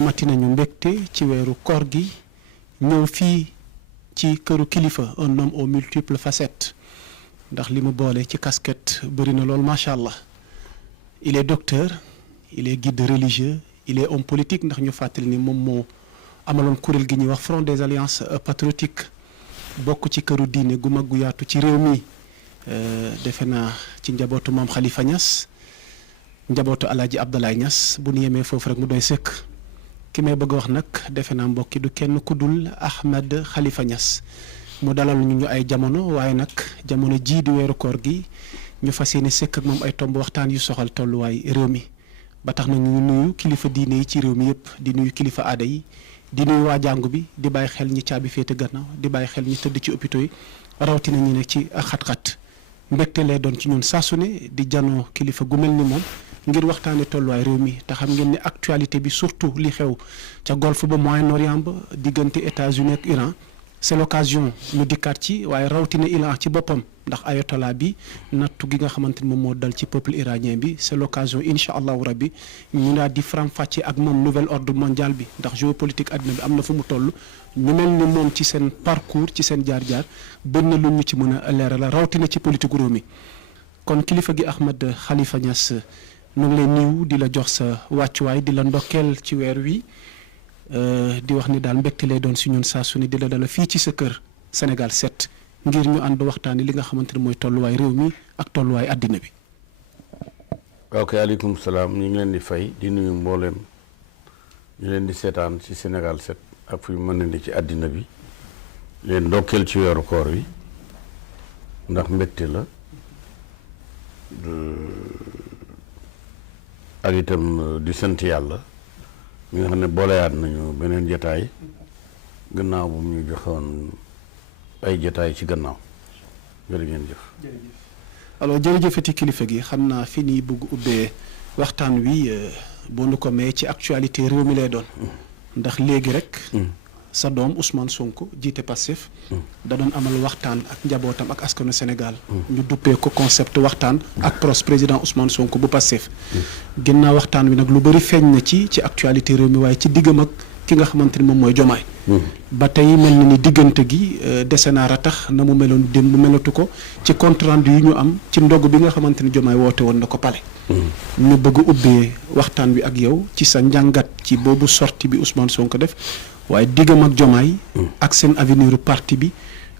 mati nañu mbégte ci weeru koor gi ñëw fii ci këru kilifa un homme aux multiples facettes ndax li mu boole ci casquette bëri na lool macha allah il est docteur il est guide religieux il est homme politique ndax ñu fàttali ni moom moo amaloon kuréel gi ñuy wax Front des Alliances Patriotiques bokk ci këru diine gu mag gu yaatu ci réew mi defe naa ci njabootu maam Khalifa Niass njabootu Alaaji Abdoulaye Niass bu ñu yemee foofu rek mu doy sëkk ki may bëgg a wax nag defe naa mbokki du kenn ku dul Ahmed Khalifa Niass mu dalal ñu ay jamono waaye nag jamono jii di weeru koor gi ñu fas yéene sëkk ak moom ay tomb waxtaan yu soxal tolluwaay réew mi ba tax na ñu nuyu kilifa diine yi ci réew mi yëpp di nuyu kilifa aada yi di nuyu waa jàngu bi di bàyyi xel ñi caabi féete gannaaw di bàyyi xel ñi tëdd ci hôpitaux yi rawatina ñi ne ci xat-xat mbégte lay doon ci ñun saa su ne di janoo kilifa gu mel ni moom ngir waxtaane tolluwaay réew mi te xam ngeen ne actualité bi surtout li xew ca golfe ba Moyen-Orient ba diggante États-Unis ak Iran c'est l'occasion ñu dikkaat ci waaye rawatina Iran ci boppam ndax ayatollah bi nattu gi nga xamante ni moom moo dal ci peuple iranien bi c'est l'occasion incha allahu rabbi ñu daal di faram-fàcce ak moom nouvel ordre mondial bi ndax géopolitique àddina bi am na fu mu toll ñu mel ni moom ci seen parcours ci seen jaar-jaar bëri na lu ñu ci mën a leeral rawatina ci politique réew mi kon kilifa gi Ahmed Khalifa Niass ñu ngi lay nuyu di la jox sa wàccuwaay di la ndokkeel ci weer wi di wax ni daal mbégte lay doon si ñun saa su ne di la dala fii ci sa kër Sénégal 7 ngir ñu ànd waxtaani li nga xamante ne mooy tolluwaay réew mi ak tolluwaay àddina bi. ok aleykum salaam ñu ngi leen di fay di nuyu mbooleem ñu leen di seetaan ci Sénégal 7 ak fu ñu mën di ci àddina bi leen ndokkeel ci weeru koor wi ndax mbégte la ak itam di sant yàlla mi nga xam ne booleyaat nañu beneen jataay gannaaw bu mu ñu joxoon ay jataay ci gannaaw jërë ngeen jëf. alors jërëjëfati kilifa gi xam naa fi nii bëgg ubbee waxtaan wi boo nu ko mee ci actualité réew mi lay doon ndax léegi rek sa doom Ousmane Sonko jiite Pastef da doon amal waxtaan ak njabootam ak askanu Sénégal ñu duppee ko concept waxtaan ak pros président Ousmane Sonko bu Pastef ginnaaw waxtaan wi nag lu bëri feeñ na ci actualité réew mi waaye ci diggam ak ki nga xamante ni moom mooy Jomaay ba tey mel na ni diggante gi dese naa ratax na mu meloon démb melatu ko ci compte rendu yi ñu am ci ndog bi nga xamante ni Jomaay woote woon na ko pale ñu bëgg ubbee waxtaan wi ak yow ci sa njàngat ci boobu sortie bi Ousmane Sonko def waaye diggam ak Jomaay ak seen avenir parti bi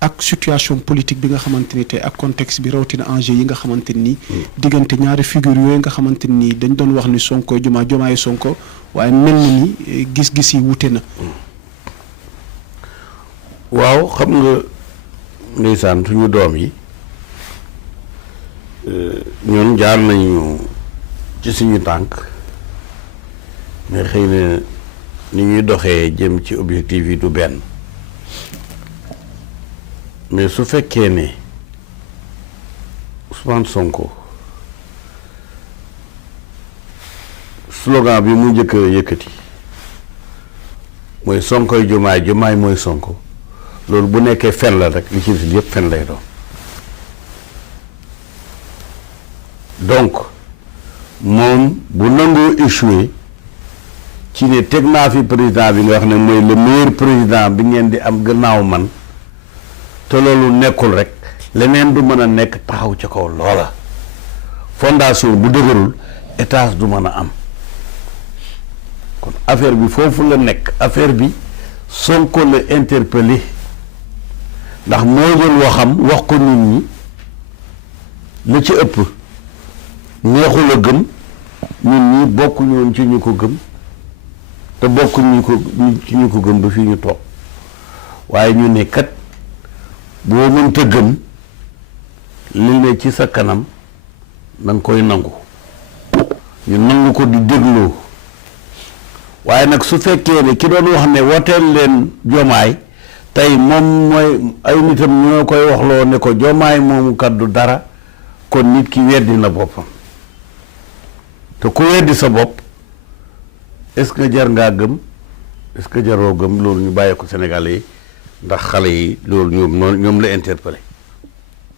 ak situation politique bi nga xamante ni tey ak contexte bi rawatina enjeu yi nga xamante ni diggante ñaari figure yooyu nga xamante ni dañ doon wax ni Sonko Jomaay Jomaay Sonko waaye mel na ni gis-gis yi wute na. waaw xam nga ndeysaan suñu doom yi ñoom jaar nañu ci suñu tànk mais xëy na ni ñuy doxee jëm ci objectif yi du benn mais su fekkee ne Ousmane Sonko slogan bi mu njëkk a yëkkati mooy Sonkoy Jomaay Jomaay mooy Sonko loolu bu nekkee fen la rek li ci des yëpp fen lay doon donc moom bu nangoo échoué ci ne teg naa fi président bi nga wax ne mooy le meilleur président bi ngeen di am gannaaw man te loolu nekkul rek leneen du mën a nekk taxaw ca kaw loola fondation bu dëgërul étage du mën a am kon affaire bi foofu la nekk affaire bi Sonko la interpellé ndax moo jël waxam wax ko nit ñi la ci ëpp neexul a gëm ñun ñi bokkuñu woon ci ñu ko gëm te bokkuñu ko ci ñu ko gëm ba fii ñu toog waaye ñu ne kat boo mënta gëm li ne ci sa kanam danga koy nangu ñu nangu ko di dégloo waaye nag su fekkee ne ki doon wax ne woteel leen Jomaay tey moom mooy ay nitam ñoo koy waxloo ne ko Jomaay moomu kaddu dara kon nit ki weddi na boppam te ku weddi sa bopp est-ce que jar ngaa gëm est-ce que jaroo gëm loolu ñu bàyyi ko Sénégalais yi ndax xale yi loolu ñoom la interpellé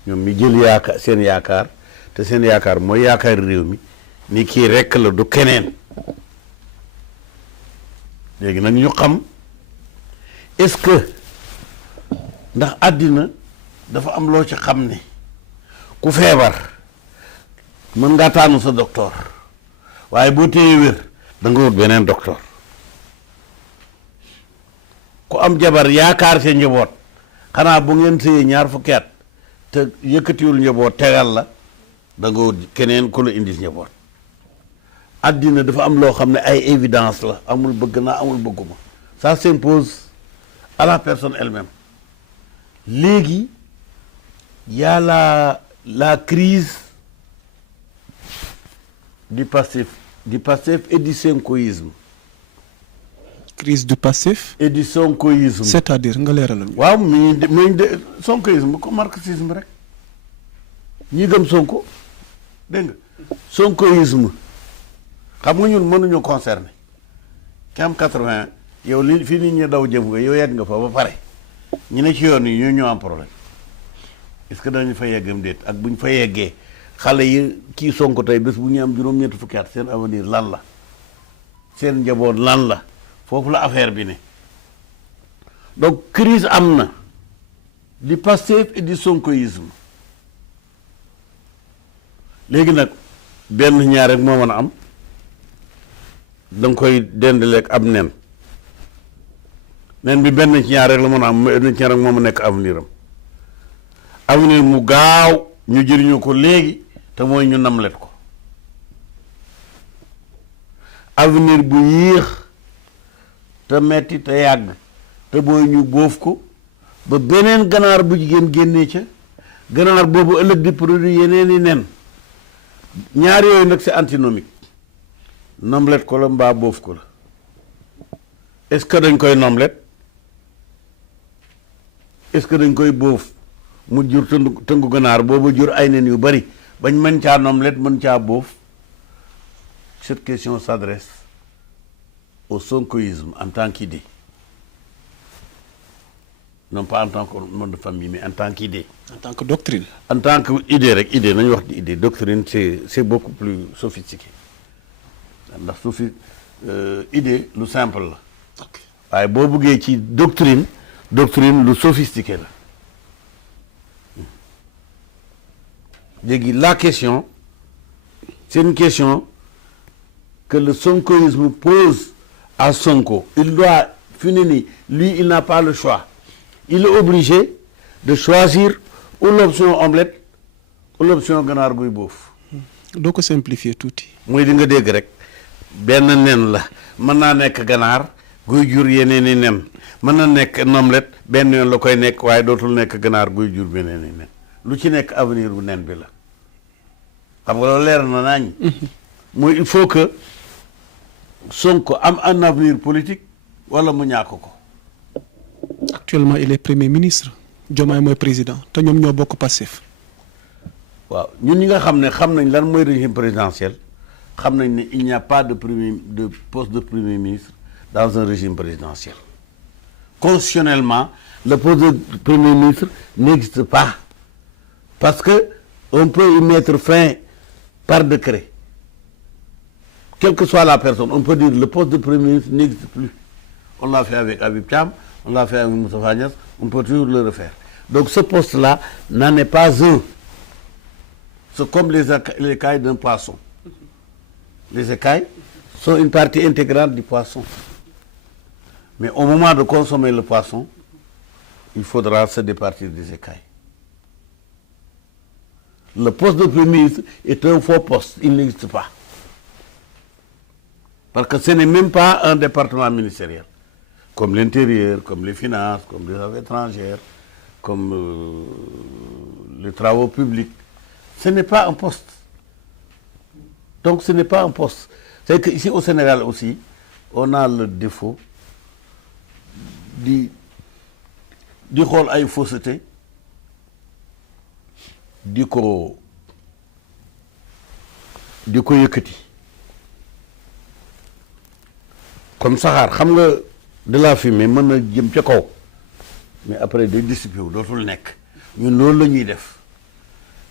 ñoom mi jël yaakaar seen yaakaar te seen yaakaar mooy yaakaar réew mi ni kii rekk la du keneen léegi nag ñu xam est-ce que ndax àddina dafa am loo ci xam ne ku feebar mën ngaa tànn sa docteur waaye boo téye wér da nga wut beneen docteur ku am jabar yaakaar sa njaboot xanaa bu ngeen sëyee ñaar fukki at te yëkkatiwul njaboot tegal la da nga wut keneen ku la indil njaboot àddina dafa am loo xam ne ay évidence la amul bëgg naa amul bëgguma ça s'impose à la personne elle-même léegi y a la crise du passif et du sonkoïsme. Crise du passif et du sonkoïsme. c'est-à-dire nga leeralal. waaw mi de sonkoïsme ko marxisme rek ñi gëm sonko dégg nga sonkoïsme xam nga ñun mënuñu concerner ki am 80 yow li fii nit ñi daw jëm nga yow yegg nga fa ba pare ñu ne ci yoon yi ñoo am problème est-ce que dañu fa yeggam déet ak bu ñu fa yeggee xale yi kii sonko tey bés bu ñu am juróom-ñetti fukki at seen avenir lan la seen njaboot lan la foofu la affaire bi ne donc crise am na du Pastef et du sonkoïsme léegi nag benn ñaar rek moo mën a am da nga koy dendaleeg ab nen nen bi benn ci ñaar rek la mën a am benn ci ñaar rek moo ma nekk avenir am avenir mu gaaw ñu jëriñoo ko léegi te mooy ñu namlet ko avenir bu yéex te metti te yàgg te mooy ñu boof ko ba beneen ganaar bu jigéen génnee ca ganaar boobu ëllëg di produit yeneen i nen ñaar yooyu nag c'est antinomique nomlet ko la mbaa boof ko la est-ce que dañ koy nomlet est-ce que dañ koy boof mu jur tëngu ganaar boobu jur ay nen yu bari bañ mën caa nomlet mën caa boof cette question s'adresse au sonkoïsme en tant qu'idée non pas en tant que nom de famille mais en tant qu'idée. En tant que doctrine. En tant que idée rek idée nañu wax di idée doctrine c'est beaucoup plus sophistiqué ndax idée lu simple la waaye boo buggee ci doctrine lu sophistiqué la léegi la question c'est une question que le sonkoïsme pose à Sonko. Il doit finir, lui il n'a pas le choix. Il est obligé de choisir ou l'option omelette ou l'option ganaar guy boof. doo ko simplifier tuuti. muy di nga dégg rek benn nen la mën naa nekk ganaar guy jur yeneen i nen mën na nekk omelette benn yoon la koy nekk waaye dootul nekk ganaar guy jur beneen i nen lu ci nekk avenir bu nen bi la xam nga loolu leer na nañ muy il faut que Sonko am un avenir politique wala mu ñàkk ko. Actuellement il est premier ministre Diomaye mooy président te ñoom ñoo bokk Pastef. waaw ñun ñi nga xam ne xam nañ lan mooy régime présidentiel xam nañ ne il n'y a pas de poste de premier ministre dans un régime présidentiel. Constitutionnellement le poste de premier ministre n'existe pas parce que on peut y mettre fin par décret. Quelle que soit la personne, on peut dire le poste de premier ministre n'existe plus. On l'a fait avec Habib Thiam, on l'a fait avec Moustapha Niasse, on peut toujours le refaire. Donc ce poste-là n'en est pas un. C'est comme les écailles d'un poisson. Les écailles sont une partie intégrante du poisson. Mais au moment de consommer le poisson, il faudra se départir des écailles. Le poste de premier ministre est un faux poste, il n'existe pas. Parce que ce n'est même pas un département ministériel. Comme l'intérieur, comme les finances, comme les affaires étrangères, comme les travaux publics. Ce n'est pas un poste. Donc ce n'est pas un poste. C'est qu'ici au Sénégal aussi, on a le défaut di xool ay fausseté di ko yëkkati comme saxaar xam nga de la fumée mën na jëm ca kaw mais après day dissipé wu dootul nekk ñun loolu la ñuy def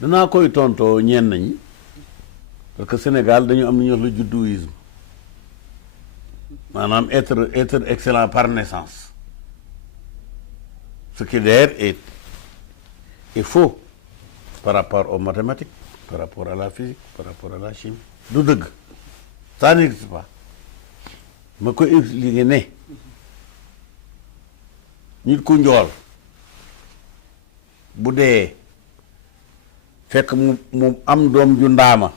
danaa koy tontoo ñenn ñi parce que Sénégal dañu am lu ñuy wax le juddouisme maanaam être excellent par naissance, ce qui d'ailleurs est faux par rapport aux mathématiques, par rapport à la physique, par rapport à la chimie. du dëgg ça n'existe pas ma koy expliqué ne nit ku njool bu dee fekk mu am doom ju ndaama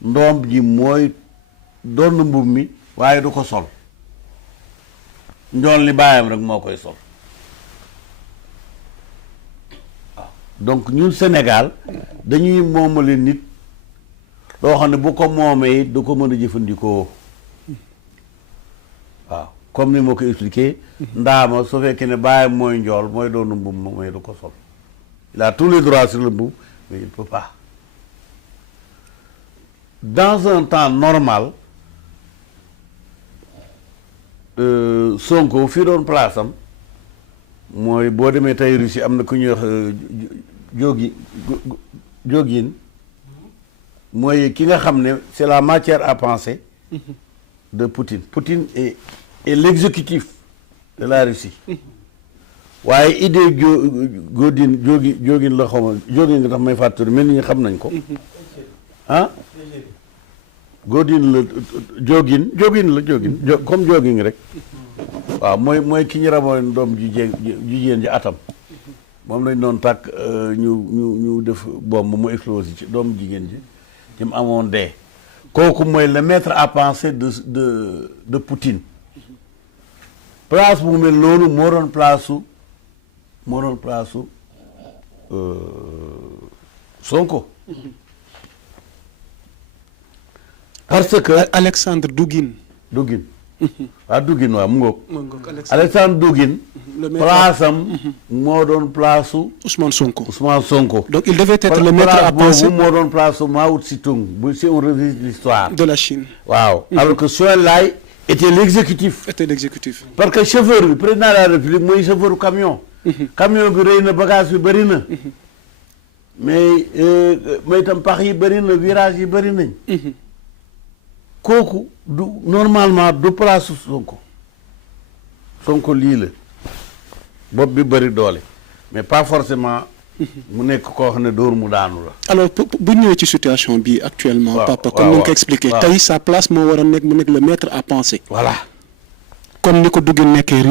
ndoom ji mooy doon mbub mi waaye du ko sol njool li baayam rek moo koy sol donc ñun Sénégal dañuy moomale nit loo xam ne bu ko moomee du ko mën a jëfandikoo waaw comme ni ma ko expliqué ndaama su fekkee ne baayam mooy njool mooy doon mbub mooy du ko sol il a tous les droits sur le mbub mais il peut pas dans un temps normal Sonko fii doon place am mooy boo demee tey Russie am na ku ñuy wax Jogin mooy ki nga xam ne c'est la matière à penser de Poutine. Poutine est l'exécutif de la Russie waaye idée Jogin la xaw ma Jogin nga tax may fàttali mel ni ñu xam nañ ko ah Jogin la comme Jogin rek waaw mooy ki ñu ramoon doom jigéen ji atam moom lañ doon tàkk ñu def bombe mu explosé ci doomu jigéen ji ci mu amoon dee kooku mooy le maître à penser de Poutine place bu mel noonu moo doon place su Sonko parce que Alexandre Douguine waaw Douguine waaw mu ngoog Alexandre Douguine place am moo doon place su Ousmane Sonko donc il devait être le maître à penser moo doon place su Mao Tse-tung bu si on revise l'histoire de la Chine waaw alors que Zhou Enlai était l'exécutif parce que chauffeur bi président de la République mooy chauffeur camion camion bi rëy na bagage bi bëri na mais itam pax yi bëri na virage yi bëri nañ kooku du normalement du place Sonko lii la bopp bi bëri doole mais pas forcément mu nekk koo xam ne dóor mu daanu la. alors bu ñëwee ci situation bi actuellement. papa comme ni nga ko expliqué. tey sa place moo war a nekk mu nekk le maître à penser. voilà. comme ni ko Douguine nekkee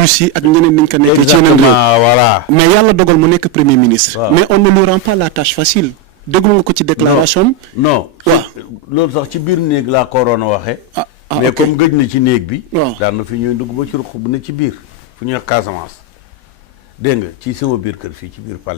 Russie ak ñeneen ni ñu ko nekkee. ci yeneen réew voilà. mais yàlla dogal mu nekk premier ministre. mais on ne lui rend pas la tâche facile. déglu nga ko ci déclaration non waaw loolu sax ci biir néeg laa ko waroon a waxee. mais comme gëj na ci néeg bi. daan na fi ñuy dugg ba ci ruq bu ne ci biir fu ñuy wax Casamance dégg nga ci sama biir kër fii ci biir palais.